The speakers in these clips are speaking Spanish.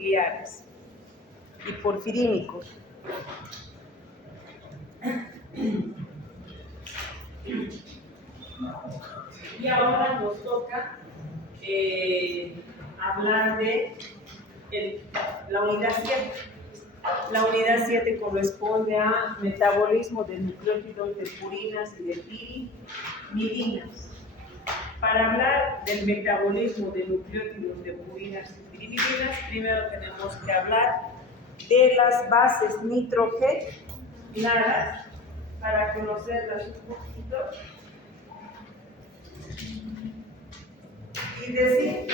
biliares y porfirínicos. Y ahora nos toca hablar de la unidad 7. La unidad 7 corresponde a metabolismo de nucleótidos de purinas y de pirimidinas. Para hablar del metabolismo de nucleótidos de purinas y pirimidinas, primero tenemos que hablar de las bases nitrogenadas para conocerlas un poquito y decir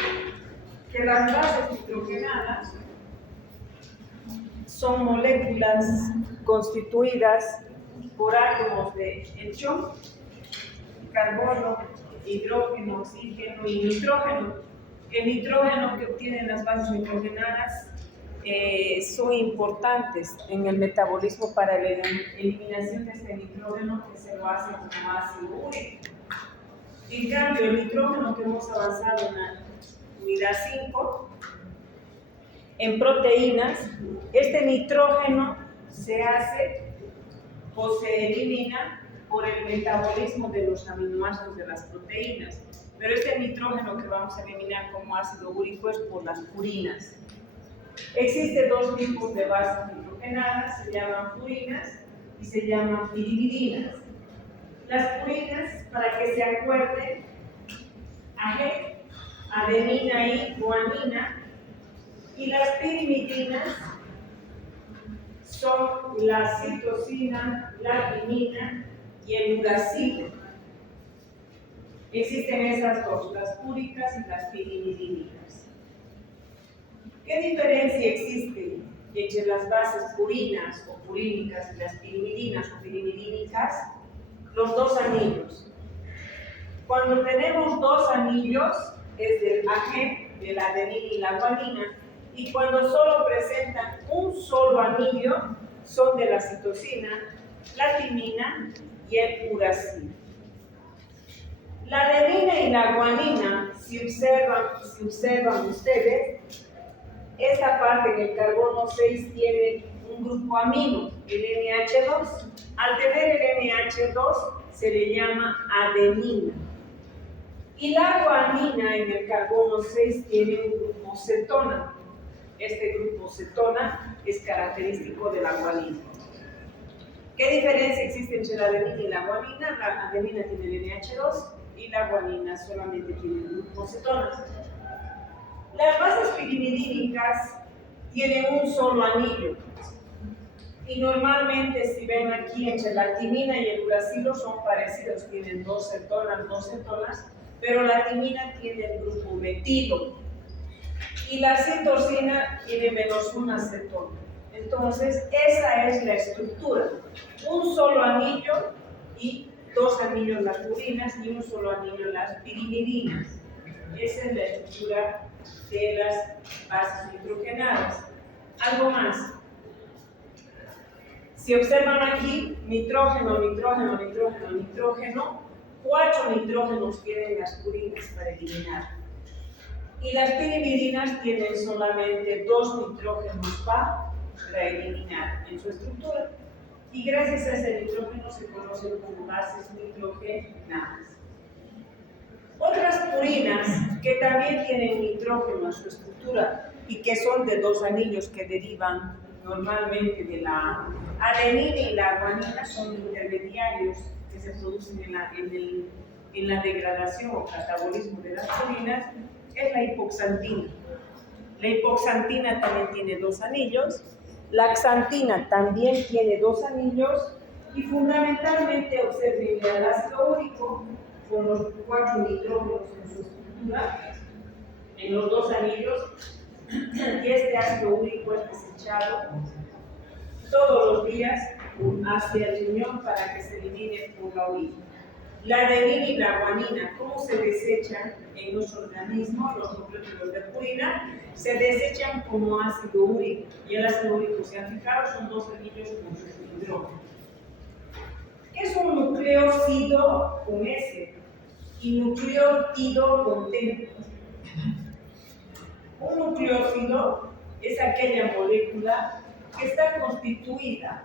que las bases nitrogenadas son moléculas constituidas por átomos de hecho, carbono, hidrógeno, oxígeno y nitrógeno. El nitrógeno que obtienen las bases nitrogenadas son importantes en el metabolismo para la eliminación de este nitrógeno que se lo hace como ácido úrico. En cambio, el nitrógeno que hemos avanzado en la unidad 5, en proteínas, este nitrógeno se hace o se elimina por el metabolismo de los aminoácidos de las proteínas. Pero este nitrógeno que vamos a eliminar como ácido úrico es por las purinas. Existen dos tipos de bases nitrogenadas, se llaman purinas y se llaman pirimidinas. Las purinas, para que se acuerden, adenina y guanina, y las pirimidinas son la citosina, la timina y el uracilo. Existen esas dos, las púricas y las pirimidínicas. ¿Qué diferencia existe entre las bases purinas o purínicas y las pirimidinas o pirimidínicas? Los dos anillos. Cuando tenemos dos anillos, es del AG, de la adenina y la guanina, y cuando solo presentan un solo anillo, son de la citosina, la timina y el uracilo. La adenina y la guanina, si observan ustedes, esta parte en el carbono 6 tiene un grupo amino, el NH2. Al tener el NH2 se le llama adenina. Y la guanina en el carbono 6 tiene un grupo cetona. Este grupo cetona es característico de la guanina. ¿Qué diferencia existe entre la adenina y la guanina? La adenina tiene el NH2 y la guanina solamente tiene el grupo cetona. Las bases pirimidínicas tienen un solo anillo. Y normalmente, si ven aquí, entre la timina y el uracilo son parecidos, tienen dos cetonas, pero la timina tiene el grupo metilo y la citosina tiene menos una cetona. Entonces, esa es la estructura: un solo anillo y dos anillos las purinas y un solo anillo las pirimidinas. Esa es la estructura de las bases nitrogenadas. Algo más. Si observan aquí, nitrógeno, 4 nitrógenos tienen las purinas para eliminar. Y las pirimidinas tienen solamente 2 nitrógenos para eliminar en su estructura. Y gracias a ese nitrógeno se conocen como bases nitrogenadas. Otras purinas que también tienen nitrógeno en su estructura y que son de 2 anillos que derivan normalmente de la adenina y la guanina son intermediarios que se producen en la degradación o catabolismo de las purinas, es la hipoxantina. La hipoxantina también tiene 2 anillos, la xantina también tiene 2 anillos y fundamentalmente observen el ácido úrico con los 4 nitrógenos en su estructura, en los 2 anillos, y este ácido úrico es desechado todos los días hacia el riñón para que se elimine por la orina. La adenina y la guanina, ¿cómo se desechan en nuestro organismo? Los nucleótidos de purina se desechan como ácido úrico, y el ácido úrico, si han fijado, son 2 anillos con su hidrógeno. ¿Qué es un nucleócido con S? Y nucleótido con T. Un nucleócido es aquella molécula que está constituida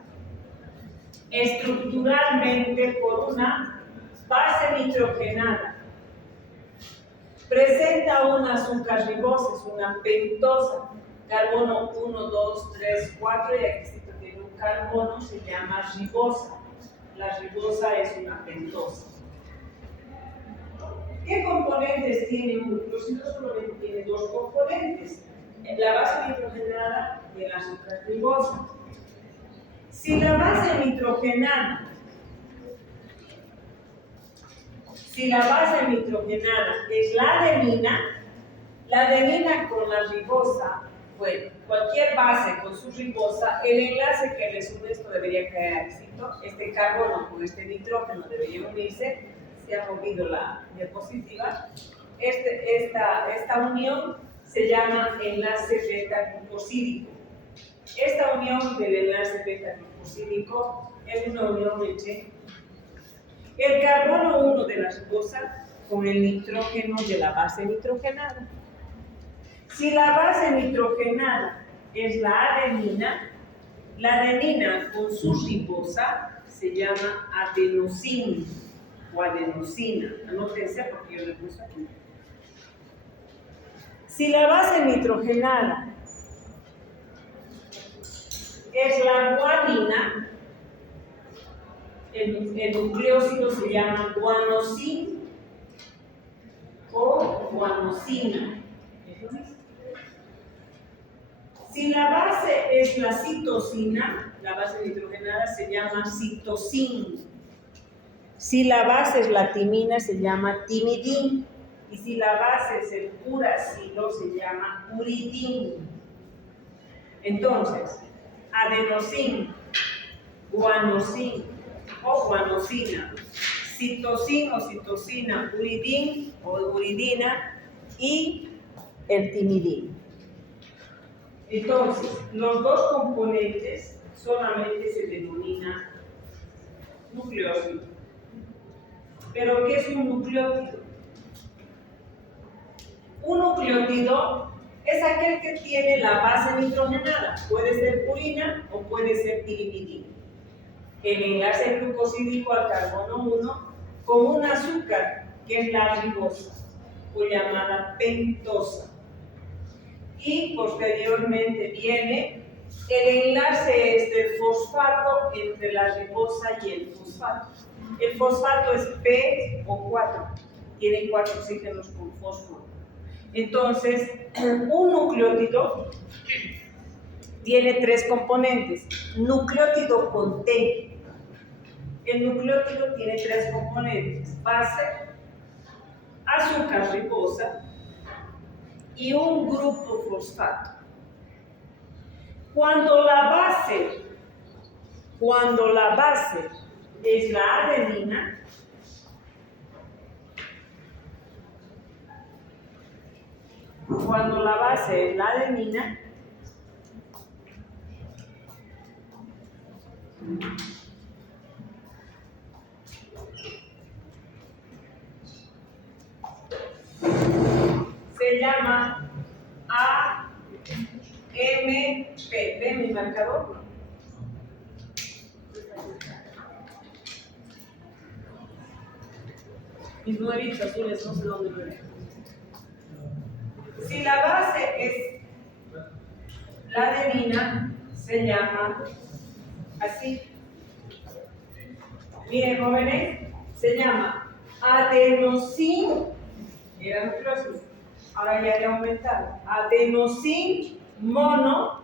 estructuralmente por una base nitrogenada. Presenta un azúcar ribosa, es una pentosa, carbono 1, 2, 3, 4, y aquí sí tiene un carbono, se llama ribosa. La ribosa es una pentosa. ¿Qué componentes tiene un nucleósido? Solamente tiene dos componentes, la base nitrogenada y el azúcar ribosa. Si la base nitrogenada es la adenina con la ribosa, bueno, cualquier base con su ribosa, el enlace que les une esto debería caer a éxito. Este carbono con este nitrógeno debería unirse. Se ha movido la diapositiva. Esta unión se llama enlace beta-glucosídico. Esta unión del enlace beta-glucosídico es una unión entre el carbono 1 de la ribosa con el nitrógeno de la base nitrogenada. Si la base nitrogenada es la adenina con su ribosa se llama adenosina o adenosina. Anótense porque yo le puse aquí. Si la base nitrogenada es la guanina, el nucleósido se llama guanosina o guanosina. Si la base es la citosina, la base nitrogenada se llama citosina. Si la base es la timina, se llama timidina. Y si la base es el uracilo, se llama uridina. Entonces, adenosina, guanosina o guanosina, citosina o citosina, uridina o uridina y el timidina. Entonces, los dos componentes solamente se denomina nucleósido. ¿Pero qué es un nucleótido? Un nucleótido es aquel que tiene la base nitrogenada. Puede ser purina o puede ser pirimidina. El enlace glucosídico al carbono 1 con un azúcar que es la ribosa o llamada pentosa. Y posteriormente viene el enlace del fosfato entre la ribosa y el fosfato. El fosfato es PO4, tiene 4 oxígenos con fósforo. Entonces, un nucleótido tiene 3 componentes. Nucleótido con T. El nucleótido tiene 3 componentes: base, azúcar ribosa y un grupo fosfato. Cuando la base es la adenina, se llama AMP. ¿Ven mi marcador? Mis nuevitos azules, no sé dónde lo ven. Si la base es la adenina, se llama así. Miren, jóvenes, se llama adenosina. Era nucleósido. Ahora ya le he aumentado. Adenosin monofosfato.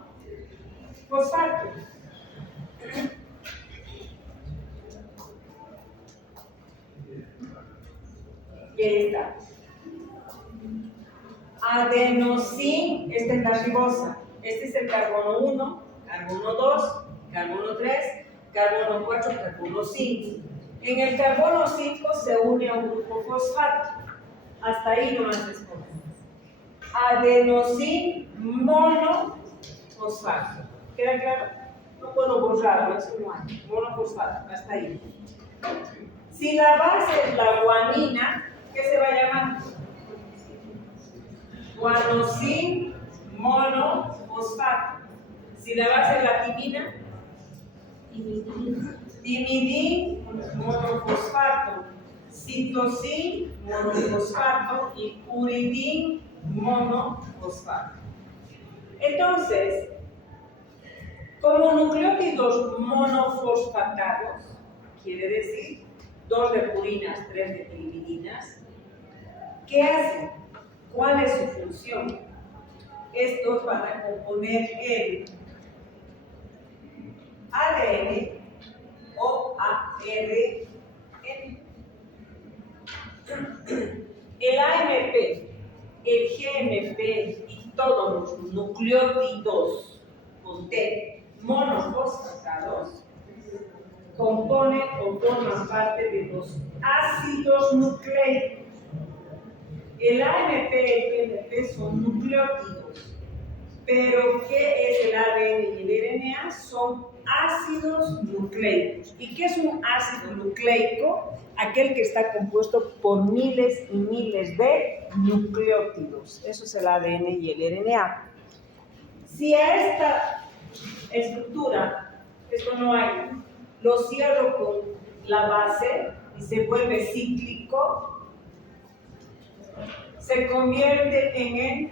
Y ahí está. Adenosin, esta es la ribosa. Este es el carbono 1, carbono 2, carbono 3, carbono 4, carbono 5. En el carbono 5 se une a un grupo fosfato. Hasta ahí no haces cosas. Adenosin monofosfato. ¿Queda claro? No puedo borrarlo, eso no hay. Monofosfato, hasta ahí. Si la base es la guanina, ¿qué se va a llamar? Guanosin monofosfato. fosfato. Si la base es la timina, timidin, monofosfato, citosin, monofosfato y uridin, monofosfato. Entonces, como nucleótidos monofosfatados, quiere decir 2 de purinas, 3 de piridinas, ¿qué hacen? ¿Cuál es su función? Estos van a componer el ADN o ARN. El AMP, el GMP y todos los nucleótidos con T monofosfatados componen o forman parte de los ácidos nucleicos. El AMP y el GMP son nucleótidos, pero ¿qué es el ADN y el RNA? Son ácidos nucleicos. ¿Y qué es un ácido nucleico? Aquel que está compuesto por miles y miles de nucleótidos. Eso es el ADN y el RNA. Si a esta estructura, esto no hay, lo cierro con la base y se vuelve cíclico, se convierte en el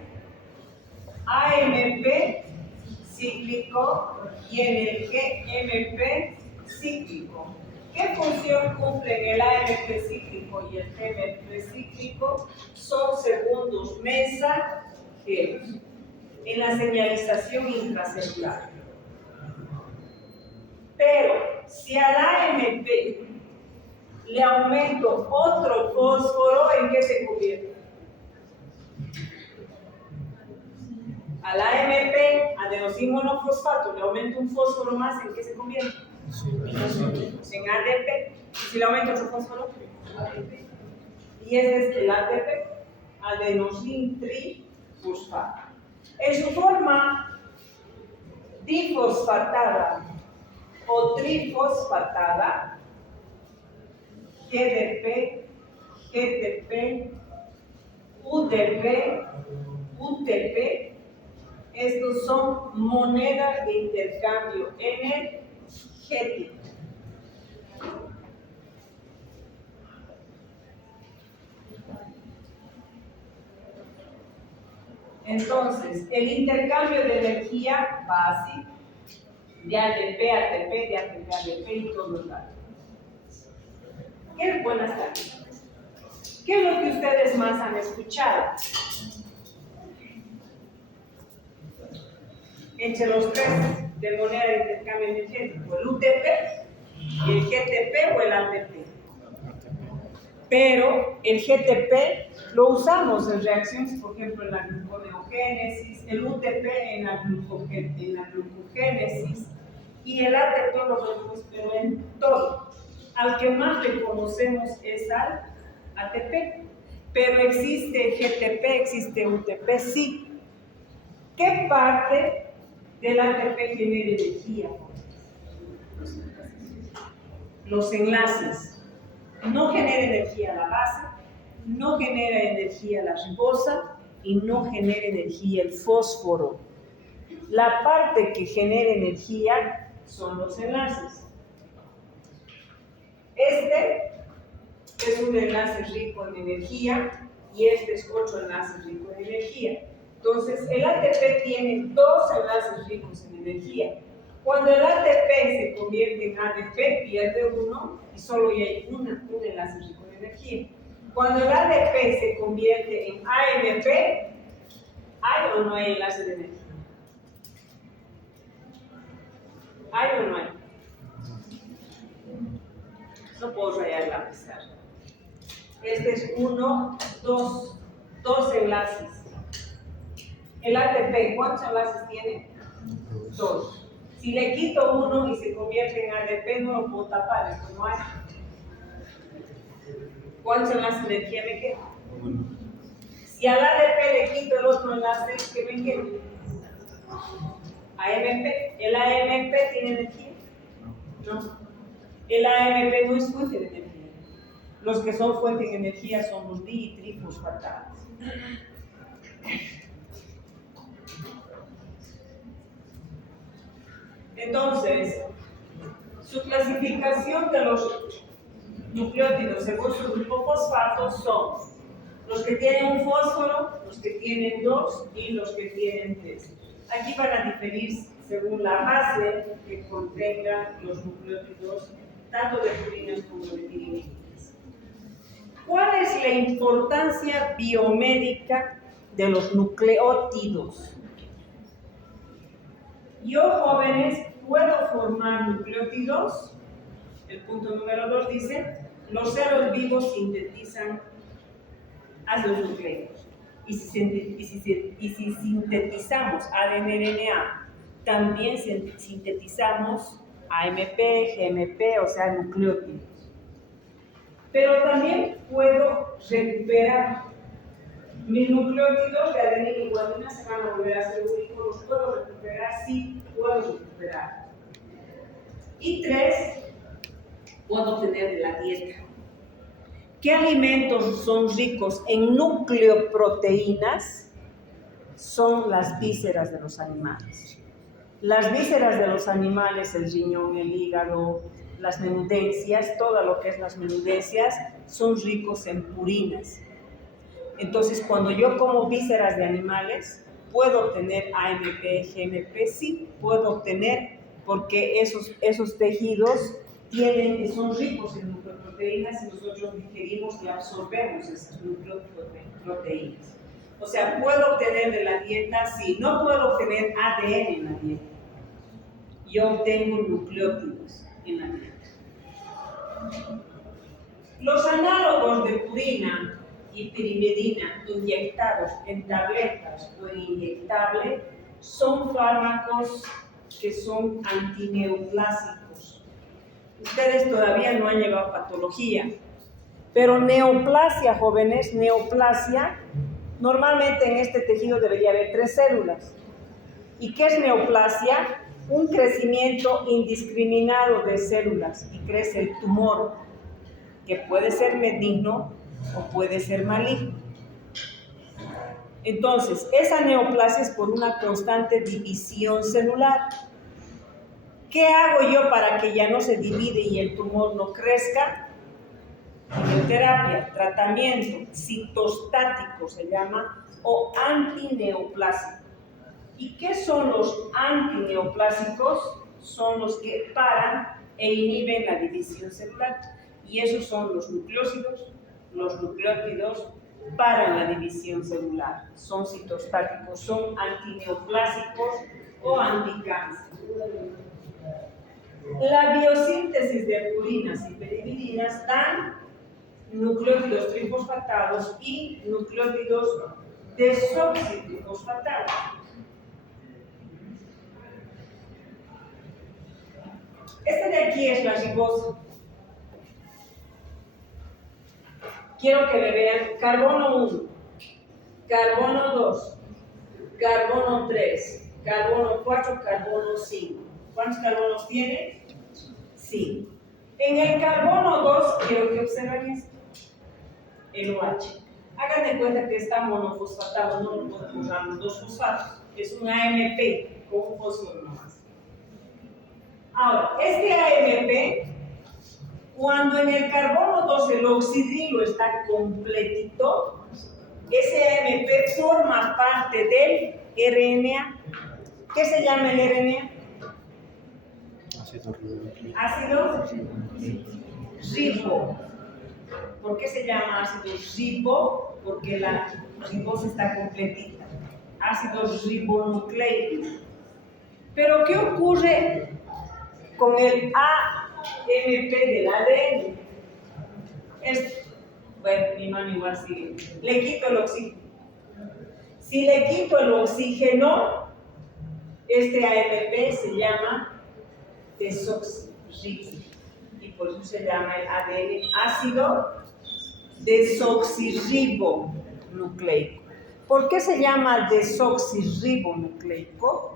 AMP cíclico y en el GMP cíclico. ¿Qué función cumplen el AMP cíclico y el GMP cíclico? Son segundos mensajeros en la señalización intracelular. Pero si al AMP le aumento otro fósforo, ¿en qué se convierte? Al AMP, adenosín monofosfato, le aumento un fósforo más, ¿en qué se convierte? En ADP. ¿Y si le aumento otro fósforo? ADP. Y ese es el ADP, adenosín trifosfato. En su forma difosfatada o trifosfatada, GDP, GTP, UDP, UTP, estos son monedas de intercambio energético. Entonces, el intercambio de energía va así, de ATP a ATP, de ATP a ADP y todos los datos. Buenas tardes. ¿Qué es lo que ustedes más han escuchado? Entre los tres de moneda de intercambio energético, el UTP, el GTP o el ATP. Pero el GTP lo usamos en reacciones, por ejemplo, en la gluconeogénesis, el UTP en la glucogénesis y el ATP lo vemos pero en todo. Al que más le conocemos es al ATP, pero existe GTP, existe UTP, sí. ¿Qué parte del ATP genera energía? Los enlaces. No genera energía la base, no genera energía la ribosa y no genera energía el fósforo. La parte que genera energía son los enlaces. Este es un enlace rico en energía y este es otro enlace rico en energía. Entonces, el ATP tiene dos enlaces ricos en energía. Cuando el ATP se convierte en ADP, pierde uno y solo hay un enlace rico en energía. Cuando el ADP se convierte en AMP, ¿hay o no hay enlace de energía? ¿Hay o no hay? No puedo rayar la pizarra. Este es dos enlaces. El ATP, ¿cuántos enlaces tiene? Dos. Si le quito uno y se convierte en ADP, no lo puedo tapar, esto no hay. ¿Cuántos enlaces de energía me queda? Si al ADP le quito el otro enlace, ¿qué me queda? AMP. ¿El AMP tiene energía? No. El AMP no es fuente de energía. Los que son fuente de energía son los di y trifosfatados. Entonces, su clasificación de los nucleótidos según su grupo fosfato son los que tienen un fósforo, los que tienen 2 y los que tienen 3. Aquí van a diferir según la base que contenga los nucleótidos, tanto de purinas como de pirimidinas. ¿Cuál es la importancia biomédica de los nucleótidos? Yo, jóvenes, puedo formar nucleótidos. El punto número 2 dice, los seres vivos sintetizan ácidos nucleicos. Y si sintetizamos ADN-RNA, también sintetizamos AMP, GMP, o sea, nucleótidos. Pero también puedo recuperar mis nucleótidos de adenina y guanina, se van a volver a ser únicos, los puedo recuperar, sí puedo recuperar. Y 3, puedo obtener de la dieta. ¿Qué alimentos son ricos en nucleoproteínas? Son las vísceras de los animales. Las vísceras de los animales, el riñón, el hígado, las menudencias, todo lo que es las menudencias, son ricos en purinas. Entonces, cuando yo como vísceras de animales, ¿puedo obtener AMP, GMP? Sí, puedo obtener, porque esos tejidos son ricos en nucleoproteínas y nosotros digerimos y absorbemos esas nucleoproteínas. O sea, ¿puedo obtener de la dieta? Sí. No puedo obtener ADN en la dieta. Yo obtengo nucleótidos en la dieta. Los análogos de purina y pirimidina inyectados en tabletas o en inyectable son fármacos que son antineoplásicos. Ustedes todavía no han llevado patología, pero neoplasia, jóvenes, neoplasia, normalmente en este tejido debería haber 3 células. ¿Y qué es neoplasia? Un crecimiento indiscriminado de células y crece el tumor, que puede ser benigno o puede ser maligno. Entonces, esa neoplasia es por una constante división celular. ¿Qué hago yo para que ya no se divide y el tumor no crezca? Quimioterapia, tratamiento citostático se llama, o antineoplásico. ¿Y qué son los antineoplásicos? Son los que paran e inhiben la división celular. Y esos son los nucleócidos. Los nucleótidos paran la división celular. Son citostáticos, son antineoplásicos o anticáncer. La biosíntesis de purinas y pirimidinas dan nucleótidos trifosfatados y nucleótidos desoxitrifosfatados. Este de aquí es la ribosa. Quiero que me vean carbono 1, carbono 2, carbono 3, carbono 4, carbono 5. ¿Cuántos carbonos tiene? 5. En el carbono 2 quiero que observen esto, el OH. Hagan de cuenta que está monofosfatado, no lo podemos usar los 2 fosfatos. Es un AMP con un fósforo nomás. Ahora, este AMP, cuando en el carbono 2 el oxidrilo está completito, ese AMP forma parte del RNA. ¿Qué se llama el RNA? Ácido ribo. ¿Por qué se llama ácido ribo? Porque la ribosa está completita. Ácido ribonucleico. Pero ¿qué ocurre con el AMP del ADN? Bueno, mi mano igual sigue. Le quito el oxígeno. Si le quito el oxígeno, este AMP se llama desoxirribo. Y por eso se llama el ADN ácido desoxirribonucleico. ¿Por qué se llama desoxirribonucleico?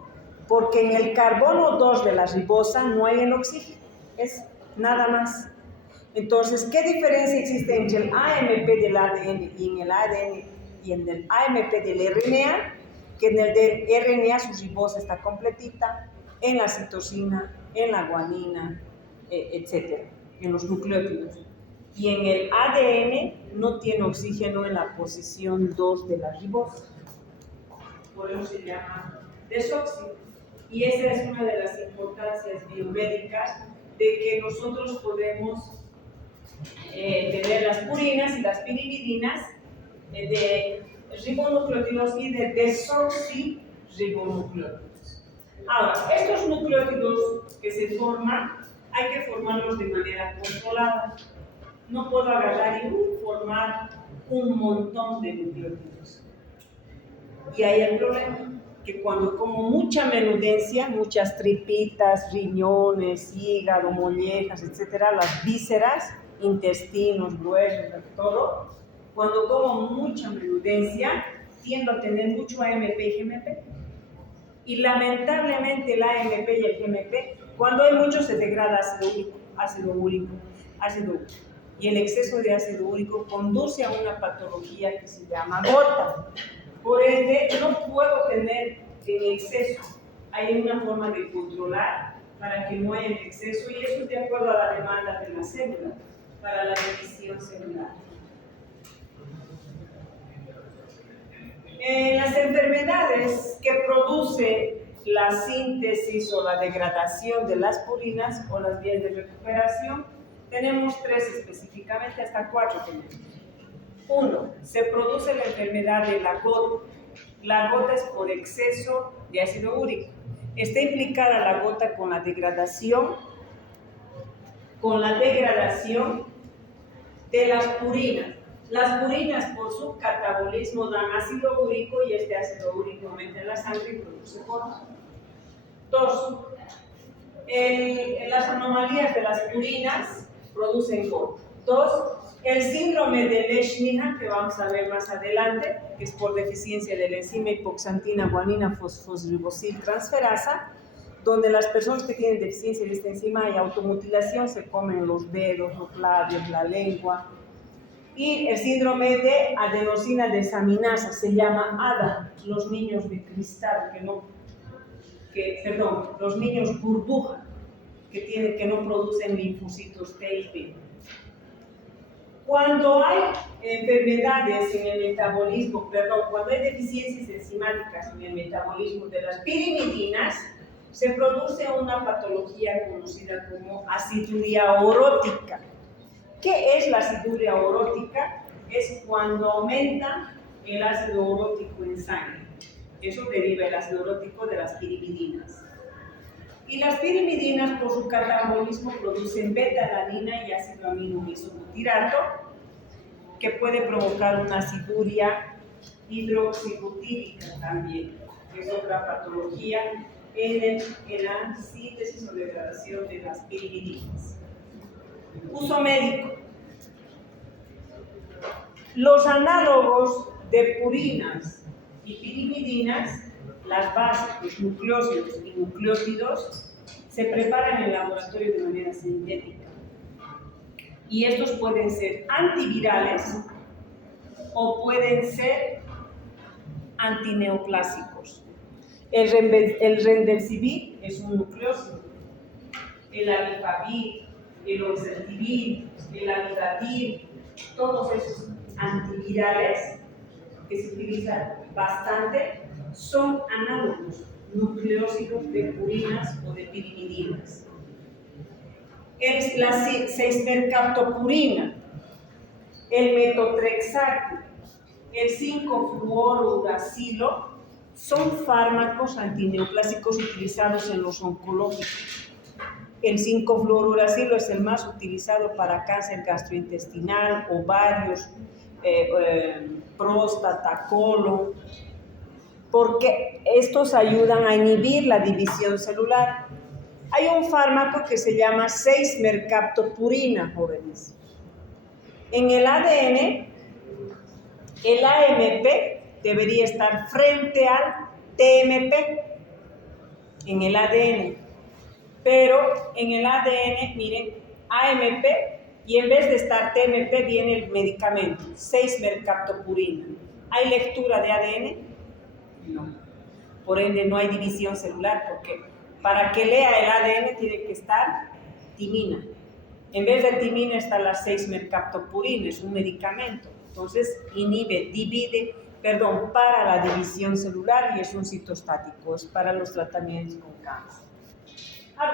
Porque en el carbono 2 de la ribosa no hay el oxígeno, es nada más. Entonces, ¿qué diferencia existe entre el AMP del ADN y en el ADN y en el AMP del RNA? Que en el del RNA su ribosa está completita en la citosina, en la guanina, etc., en los nucleótidos. Y en el ADN no tiene oxígeno en la posición 2 de la ribosa. Por eso se llama desóxido. Y esa es una de las importancias biomédicas de que nosotros podemos tener las purinas y las pirimidinas de ribonucleótidos y de desoxirribonucleótidos. Ahora, estos nucleótidos que se forman, hay que formarlos de manera controlada. No puedo agarrar y formar un montón de nucleótidos. Y ahí el problema, que cuando como mucha menudencia, muchas tripitas, riñones, hígado, mollejas, etcétera, las vísceras, intestinos, huesos, todo, cuando como mucha menudencia, tiendo a tener mucho AMP y GMP. Y lamentablemente el AMP y el GMP, cuando hay mucho se degrada ácido úrico. Y el exceso de ácido úrico conduce a una patología que se llama gota. Por ende, no puedo tener en exceso. Hay una forma de controlar para que no haya exceso, y eso es de acuerdo a la demanda de la célula para la división celular. Las enfermedades que produce la síntesis o la degradación de las purinas o las vías de recuperación, tenemos 3 específicamente, hasta 4 tenemos. 1. Se produce la enfermedad de la gota. La gota es por exceso de ácido úrico. Está implicada la gota con la degradación de las purinas. Las purinas, por su catabolismo, dan ácido úrico y este ácido úrico aumenta en la sangre y produce gota. 2. Las anomalías de las purinas producen gota. 2. El síndrome de Lesch-Nyhan, que vamos a ver más adelante, que es por deficiencia de la enzima hipoxantina guanina fosforibosil transferasa, donde las personas que tienen deficiencia de esta enzima y automutilación se comen los dedos, los labios, la lengua. Y el síndrome de adenosina desaminasa, se llama ADA, los niños de cristal, los niños burbuja, que no producen linfocitos T y B. Cuando hay enfermedades en el metabolismo, cuando hay deficiencias enzimáticas en el metabolismo de las pirimidinas, se produce una patología conocida como aciduria orótica. ¿Qué es la aciduria orótica? Es cuando aumenta el ácido orótico en sangre. Eso deriva el ácido orótico de las pirimidinas. Y las pirimidinas, por su catabolismo, producen beta-alanina y ácido amino isobutirato, que puede provocar una aciduria hidroxibutírica también, que es otra patología en la síntesis o degradación de las pirimidinas. Uso médico. Los análogos de purinas y pirimidinas, las bases, los nucleósidos y nucleótidos, se preparan en el laboratorio de manera sintética. Y estos pueden ser antivirales o pueden ser antineoplásicos. El remdesivir es un nucleósido. El avipavir, el oseltivir, el amidatir, todos esos antivirales que se utilizan bastante son análogos nucleósidos de purinas o de pirimidinas. La 6-mercaptopurina, el metotrexato, el 5-fluorouracilo son fármacos antineoplásicos utilizados en los oncológicos. El 5-fluorouracilo es el más utilizado para cáncer gastrointestinal, ovarios, próstata, colon, porque estos ayudan a inhibir la división celular. Hay un fármaco que se llama 6-mercaptopurina, jóvenes. En el ADN, el AMP debería estar frente al TMP en el ADN. Pero en el ADN, miren, AMP, y en vez de estar TMP viene el medicamento, 6-mercaptopurina. ¿Hay lectura de ADN? No. Por ende, no hay división celular, porque Para que lea el ADN tiene que estar timina. En vez de timina está la 6-mercaptopurina, es un medicamento. Entonces para la división celular y es un citostático, es para los tratamientos con cáncer.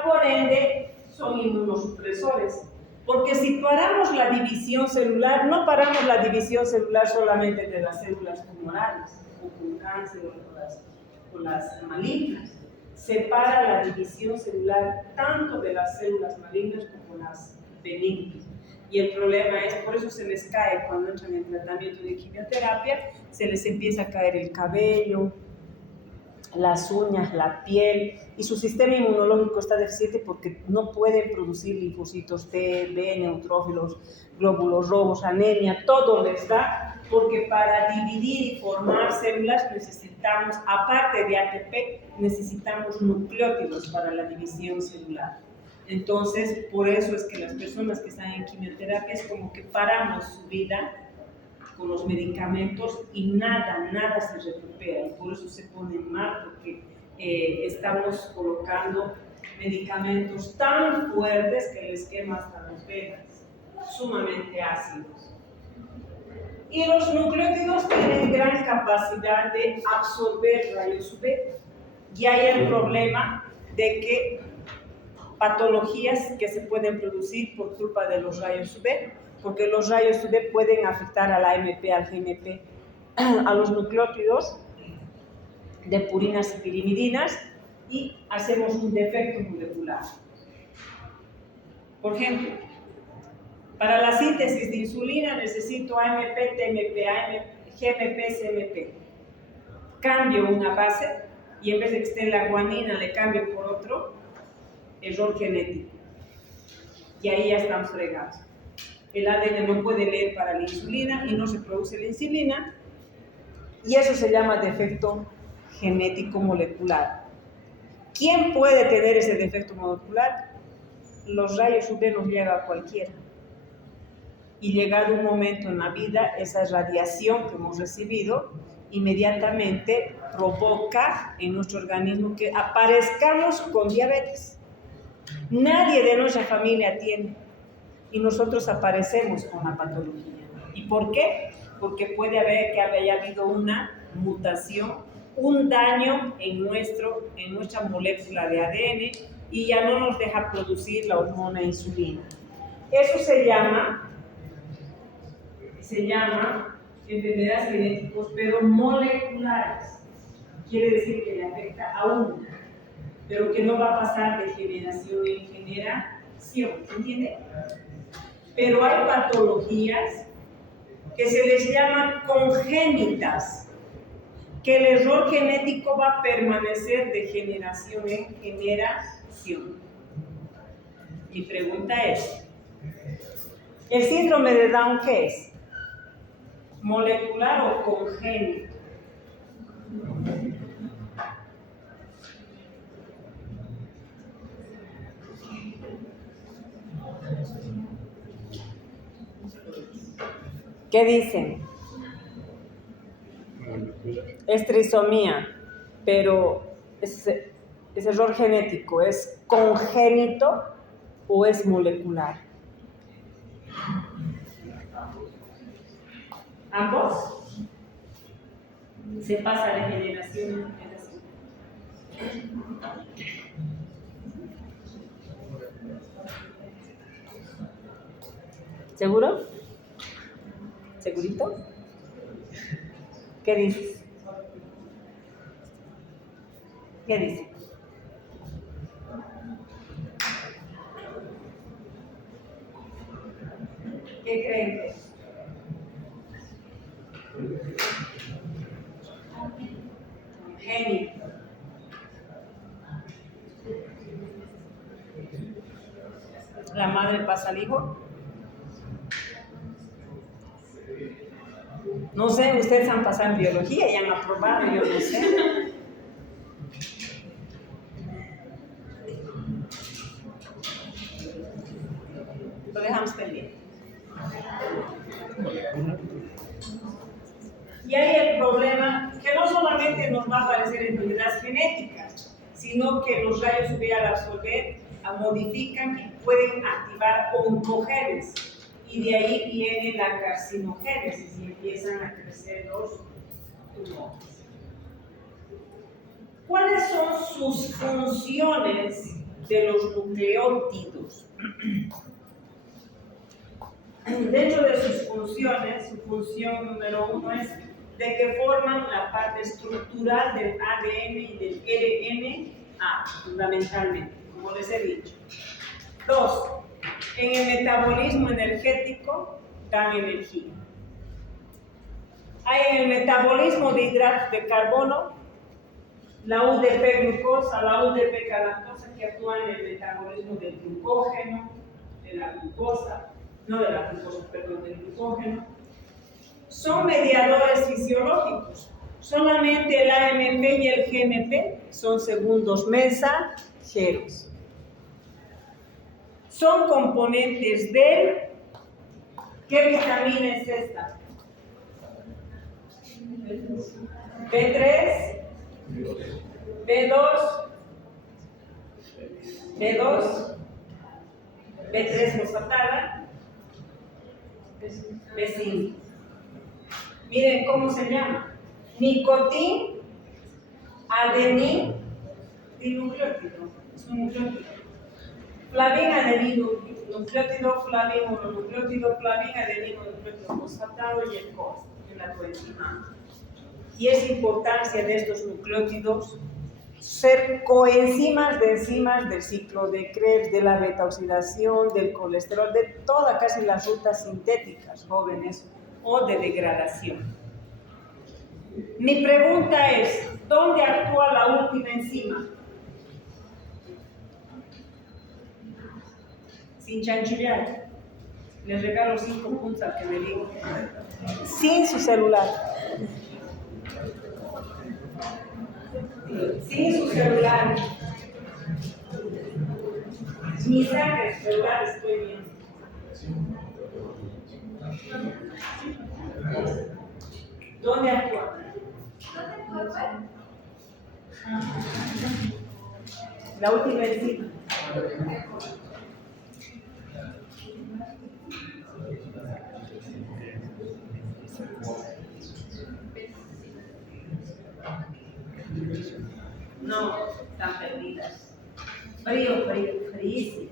Por ende, son inmunosupresores. Porque si paramos la división celular, no paramos la división celular solamente de las células tumorales o con cáncer o con las malignas. Se para la división celular tanto de las células malignas como las benignas. Y el problema es, por eso se les cae cuando entran en tratamiento de quimioterapia, se les empieza a caer el cabello, las uñas, la piel, y su sistema inmunológico está deficiente porque no pueden producir linfocitos T, B, neutrófilos, glóbulos rojos, anemia, todo les da, porque para dividir y formar células necesitamos, aparte de ATP, necesitamos nucleótidos para la división celular. Entonces, por eso es que las personas que están en quimioterapia es como que paramos su vida con los medicamentos y nada se recupera, y por eso se ponen mal, porque estamos colocando medicamentos tan fuertes que les quema hasta las venas, sumamente ácidos. Y los nucleótidos tienen gran capacidad de absorber rayos UV, y hay el problema de que patologías que se pueden producir por culpa de los rayos UV, porque los rayos UV pueden afectar a la AMP, al GMP, a los nucleótidos de purinas y pirimidinas, y hacemos un defecto molecular. Por ejemplo, para la síntesis de insulina necesito AMP, TMP, GMP, CMP. Cambio una base y en vez de que esté en la guanina le cambio por otro, error genético. Y ahí ya estamos fregados. El ADN no puede leer para la insulina y no se produce la insulina, y eso se llama defecto genético molecular. ¿Quién puede tener ese defecto molecular? Los rayos UV nos llega a cualquiera. Y llegado un momento en la vida, esa radiación que hemos recibido inmediatamente provoca en nuestro organismo que aparezcamos con diabetes. Nadie de nuestra familia tiene, y nosotros aparecemos con la patología. ¿Y por qué? Porque puede haber que haya habido una mutación, un daño en nuestra molécula de ADN, y ya no nos deja producir la hormona insulina. Eso se llama enfermedades genéticas, pero moleculares. Quiere decir que le afecta a uno, pero que no va a pasar de generación en generación, ¿entiende? Pero hay patologías que se les llama congénitas, que el error genético va a permanecer de generación en generación. Mi pregunta es, ¿el síndrome de Down qué es? ¿Molecular o congénito? ¿Qué dicen? Es trisomía, pero ese error genético, ¿es congénito o es molecular? ¿Ambos? Se pasa de generación en generación. ¿Seguro? ¿Segurito? ¿Qué dices? ¿Qué dices? ¿Qué creen que es? Congénito. ¿La madre pasa al hijo? No sé, ustedes han pasado en biología y han aprobado, yo no sé. Lo dejamos pendiente. Y hay el problema que no solamente nos va a aparecer enfermedades genéticas, sino que los rayos UV al absorber modifican y pueden activar oncogenes. Y de ahí viene la carcinogénesis y empiezan a crecer los tumores. ¿Cuáles son sus funciones de los nucleótidos? Dentro de sus funciones, su función número 1 es de que forman la parte estructural del ADN y del RNA, fundamentalmente, como les he dicho. 2. En el metabolismo energético dan energía. Hay en el metabolismo de hidratos de carbono, la UDP-glucosa, la UDP-galactosa que actúan en el metabolismo del glucógeno, de la glucosa, no de la glucosa, perdón, del glucógeno. Son mediadores fisiológicos. Solamente el AMP y el GMP son segundos mensajeros. Son componentes del... ¿Qué vitamina es esta? B3, B2, B3 fosfatada, B5. Miren cómo se llama. Nicotín, adenín, dinucleótido. Es un nucleótido. Flavin, adenín, nucleótido, flavin, mononucleótido, flavin, adenín, nucleótido fosfatado y el COS en la coenzima. Y es importancia de estos nucleótidos ser coenzimas de enzimas del ciclo de Krebs, de la beta-oxidación, del colesterol, de todas casi las rutas sintéticas, jóvenes, o de degradación. Mi pregunta es, ¿dónde actúa la última enzima? Sin chanchullar. Les regalo 5 puntos al que me digo. Sin su celular. Sin su celular. Ni saque el celular, estoy bien. ¿Dónde actúa? La última enzima. No, están perdidas. Fríísimo.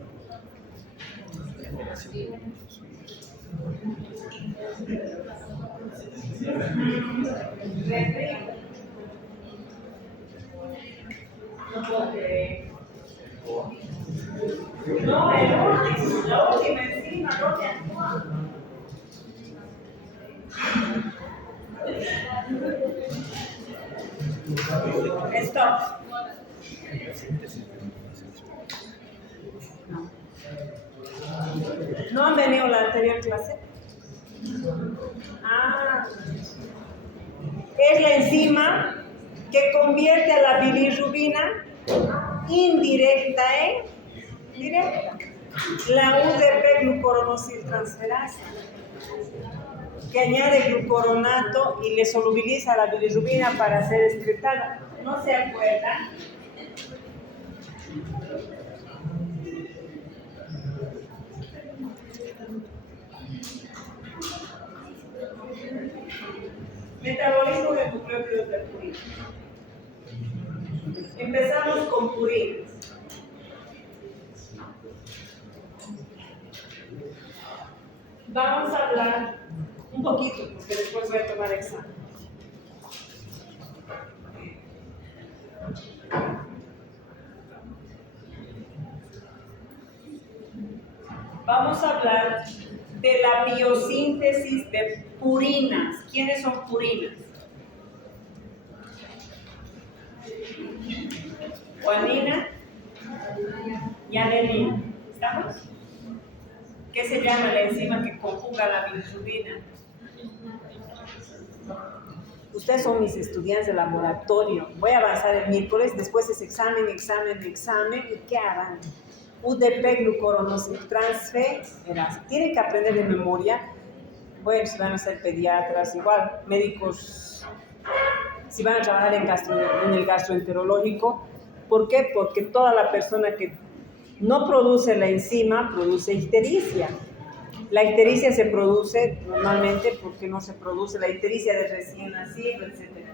No puedo creer. No, la última enzima, ¿dónde actúa? Stop. ¿No han venido a la anterior clase? Es la enzima que convierte a la bilirrubina indirecta en directa. La UDP-glucoronosiltransferasa, que añade glucoronato y le solubiliza la bilirrubina para ser excretada. ¿No se acuerdan? Metabolismo de nucleótidos de purina. Empezamos con purinas. Vamos a hablar un poquito, porque después voy a tomar examen. Vamos a hablar de la biosíntesis de purinas. ¿Quiénes son purinas? Guanina y adenina. ¿Estamos? ¿Qué se llama la enzima que conjuga la bilirrubina? Ustedes son mis estudiantes de laboratorio. Voy a avanzar el miércoles, después es examen. ¿Y qué harán? UDP-glucoronosiltransferasa. Tienen que aprender de memoria. Bueno, si van a ser pediatras, igual, médicos, si van a trabajar en el gastroenterológico, ¿Por qué? Porque toda la persona que no produce la enzima produce ictericia. La ictericia se produce normalmente porque no se produce la ictericia de recién nacido, etc.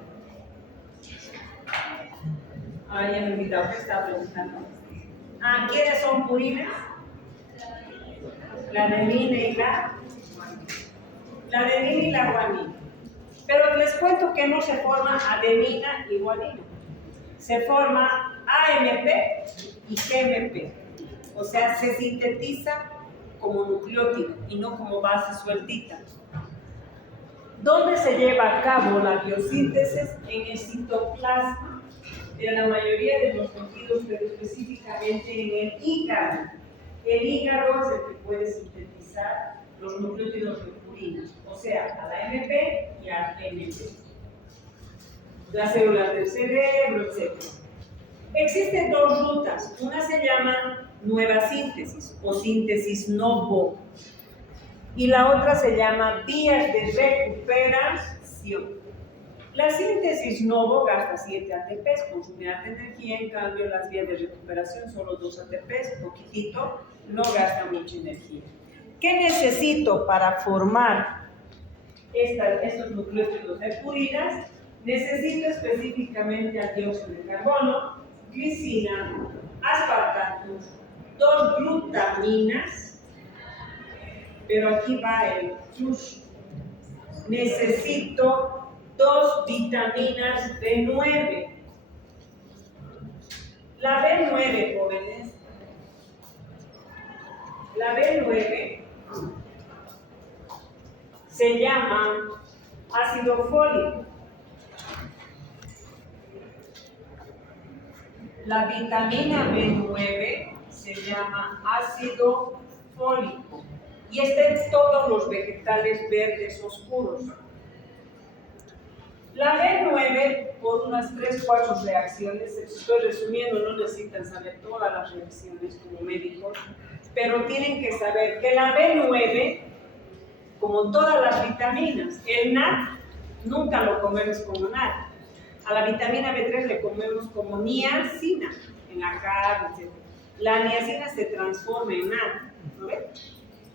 Ah, ya me he olvidado que estaba preguntando. ¿Quiénes son purinas? La adenina y la guanina. Pero les cuento que no se forma adenina y guanina. Se forma AMP y GMP. O sea, se sintetiza como nucleótido y no como base sueltita. ¿Dónde se lleva a cabo la biosíntesis? En el citoplasma de la mayoría de los tejidos, pero específicamente en el hígado. El hígado es el que puede sintetizar los nucleótidos de purinas, o sea, a la MP y a MP. Las células del cerebro, etc. Existen dos rutas. Una se llama nueva síntesis o síntesis novo. Y la otra se llama vías de recuperación. La síntesis novo gasta 7 ATPs, consume alta energía, en cambio las vías de recuperación solo 2 ATPs, poquitito, no gasta mucha energía. ¿Qué necesito para formar estos nucleótidos de purinas? Necesito específicamente al dióxido de carbono, glicina, aspartatos, 2 glutaminas, pero aquí va el plus. Necesito 2 vitaminas B9. La B9, jóvenes, la B9 se llama ácido fólico. La vitamina B9 se llama ácido fólico y está en todos los vegetales verdes oscuros. La B9, por unas 3-4 reacciones, estoy resumiendo, no necesitan saber todas las reacciones como médicos, pero tienen que saber que la B9, como todas las vitaminas, el NAD nunca lo comemos como NAD. A la vitamina B3 le comemos como niacina en la carne, etc. La niacina se transforma en NAD, ¿no ven?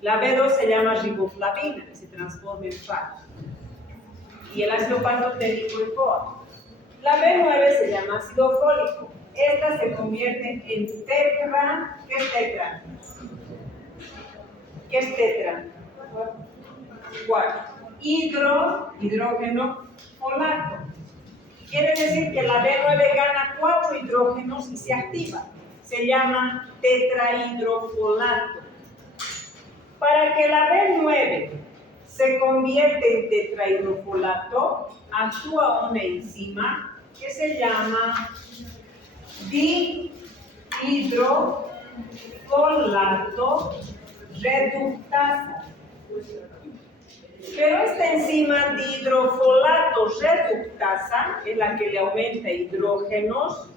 La B2 se llama riboflavina y se transforma en FAD. Y el ácido pantoténico en CoA. La B9 se llama ácido fólico. Esta se convierte en tetra. ¿Qué es tetra? ¿Qué es tetra? 4. Hidrógeno folato. Quiere decir que la B9 gana 4 hidrógenos y se activa. Se llama tetrahidrofolato. Para que la B9 se convierte en tetrahidrofolato, actúa una enzima que se llama dihidrofolato reductasa. Pero esta enzima dihidrofolato reductasa, es la que le aumenta hidrógenos,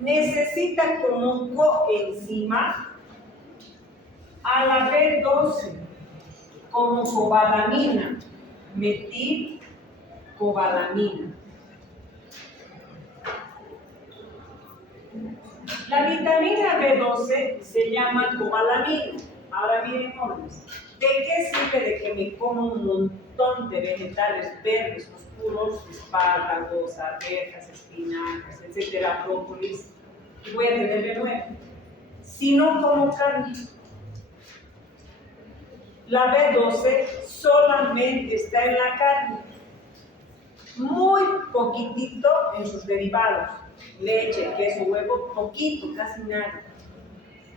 necesita como coenzima a la B12 como cobalamina, metilcobalamina. La vitamina B12 se llama cobalamina. Ahora miren, jóvenes, ¿de qué sirve de que me como un montón de vegetales verdes oscuros, espárragos, arvejas, espinacas, etcétera, brócolis, y voy a tener B9? Si no como carne. La B12 solamente está en la carne, muy poquitito en sus derivados, leche, queso, huevo, poquito, casi nada.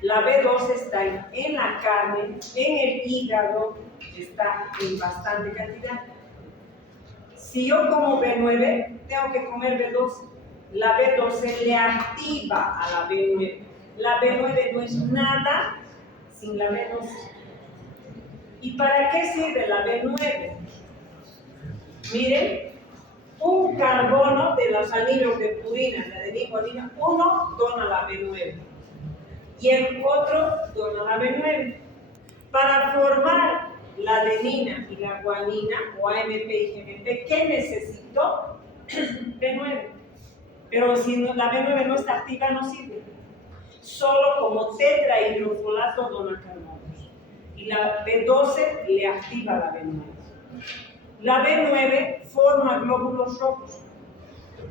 La B12 está en la carne, en el hígado, está en bastante cantidad. Si yo como B9, tengo que comer B12. La B12 le activa a la B9. La B9 no es nada sin la B12. ¿Y para qué sirve la B9? Miren, un carbono de los anillos de purina, la adenina, uno dona la B9 y el otro dona la B9. Para formar la adenina y la guanina, o AMP y GMP, ¿qué necesito? B9. Pero si la B9 no está activa, no sirve. Solo como tetrahidrofolato dona carbonos. Y la B12 le activa la B9. La B9 forma glóbulos rojos.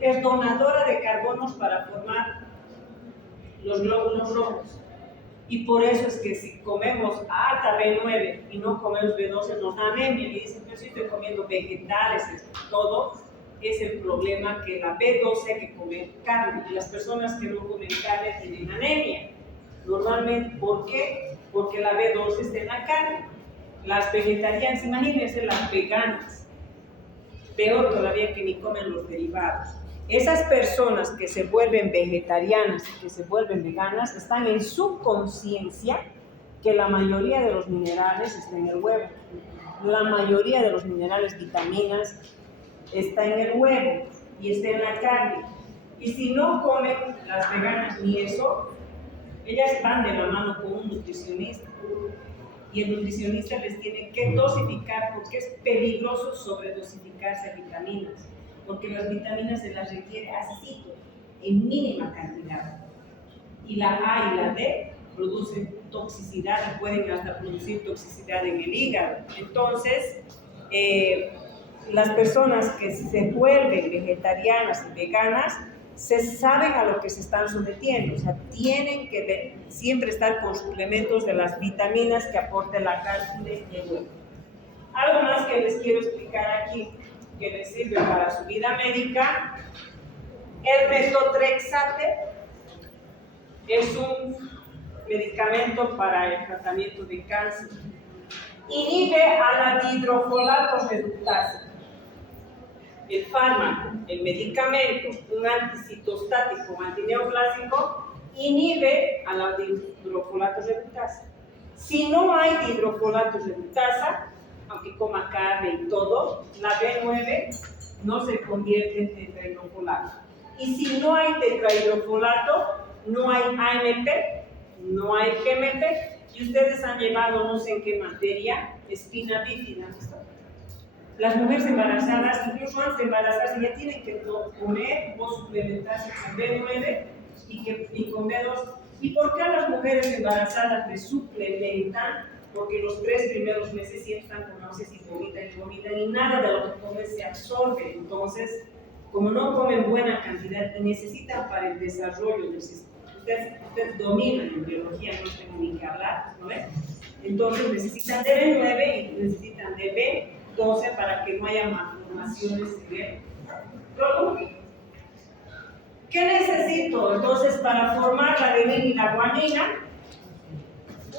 Es donadora de carbonos para formar los glóbulos rojos. Y por eso es que si comemos alta B9 y no comemos B12 nos da anemia. Y dicen, yo sí estoy comiendo vegetales, todo es el problema que la B12 hay que comer carne. Y las personas que no comen carne tienen anemia. Normalmente, ¿por qué? Porque la B12 está en la carne. Las vegetarianas, imagínense las veganas, peor todavía que ni comen los derivados. Esas personas que se vuelven vegetarianas y que se vuelven veganas están en su conciencia que la mayoría de los minerales está en el huevo. La mayoría de los minerales, vitaminas, está en el huevo y está en la carne. Y si no comen las veganas ni eso, ellas van de la mano con un nutricionista. Y el nutricionista les tiene que dosificar porque es peligroso sobredosificarse a vitaminas. Porque las vitaminas se las requiere así, en mínima cantidad. Y la A y la D producen toxicidad y pueden hasta producir toxicidad en el hígado. Entonces, las personas que se vuelven vegetarianas y veganas se saben a lo que se están sometiendo, o sea, tienen que siempre estar con suplementos de las vitaminas que aporte la carne y el huevo. Algo más que les quiero explicar aquí, que les sirve para su vida médica, el metotrexate es un medicamento para el tratamiento de cáncer. Inhibe a la dihidrofolato reductasa. El fármaco, el medicamento, un anticitostático, antineoplásico, inhibe a la dihidrofolato reductasa. Si no hay dihidrofolato reductasa, aunque coma carne y todo, la B9 no se convierte en tetrahidrofolato. Y si no hay tetrahidrofolato, no hay AMP, no hay GMP, y ustedes han llevado no sé en qué materia, espina bífida. Las mujeres embarazadas, incluso antes de embarazarse, ya tienen que comer o suplementarse con B9 y con B2. ¿Y por qué a las mujeres embarazadas les suplementan? Porque los 3 primeros meses siempre están con náuseas y vomitan y nada de lo que comen se absorbe. Entonces, como no comen buena cantidad y necesitan para el desarrollo del sistema, ustedes dominan en biología, no tengo ni que hablar, ¿no ves? Entonces necesitan de B9 y necesitan de B12 para que no haya malformaciones de producto. ¿Qué necesito? Entonces, para formar la adenina y la guanina,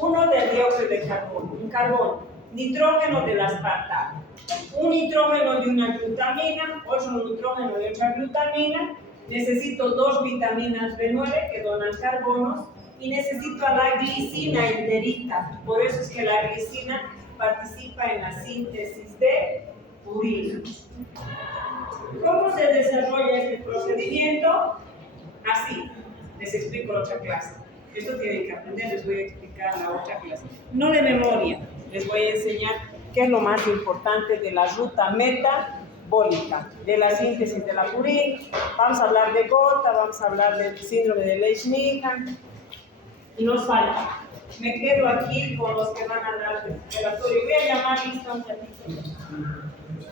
uno del dióxido de carbono, un carbono, nitrógeno del aspartato, un nitrógeno de una glutamina, otro nitrógeno de otra glutamina, necesito 2 vitaminas B9 que donan carbonos y necesito a la glicina enterita, por eso es que la glicina participa en la síntesis de purina. ¿Cómo se desarrolla este procedimiento? Así, les explico la otra clase. Esto tienen que aprender, les voy a explicar la otra clase. No de memoria, les voy a enseñar qué es lo más importante de la ruta metabólica, de la síntesis de la purina. Vamos a hablar de gota, vamos a hablar del síndrome de Lesch-Nyhan. Y nos falta. Me quedo aquí con los que van a dar el relatorio. Voy a llamar lista un ratito.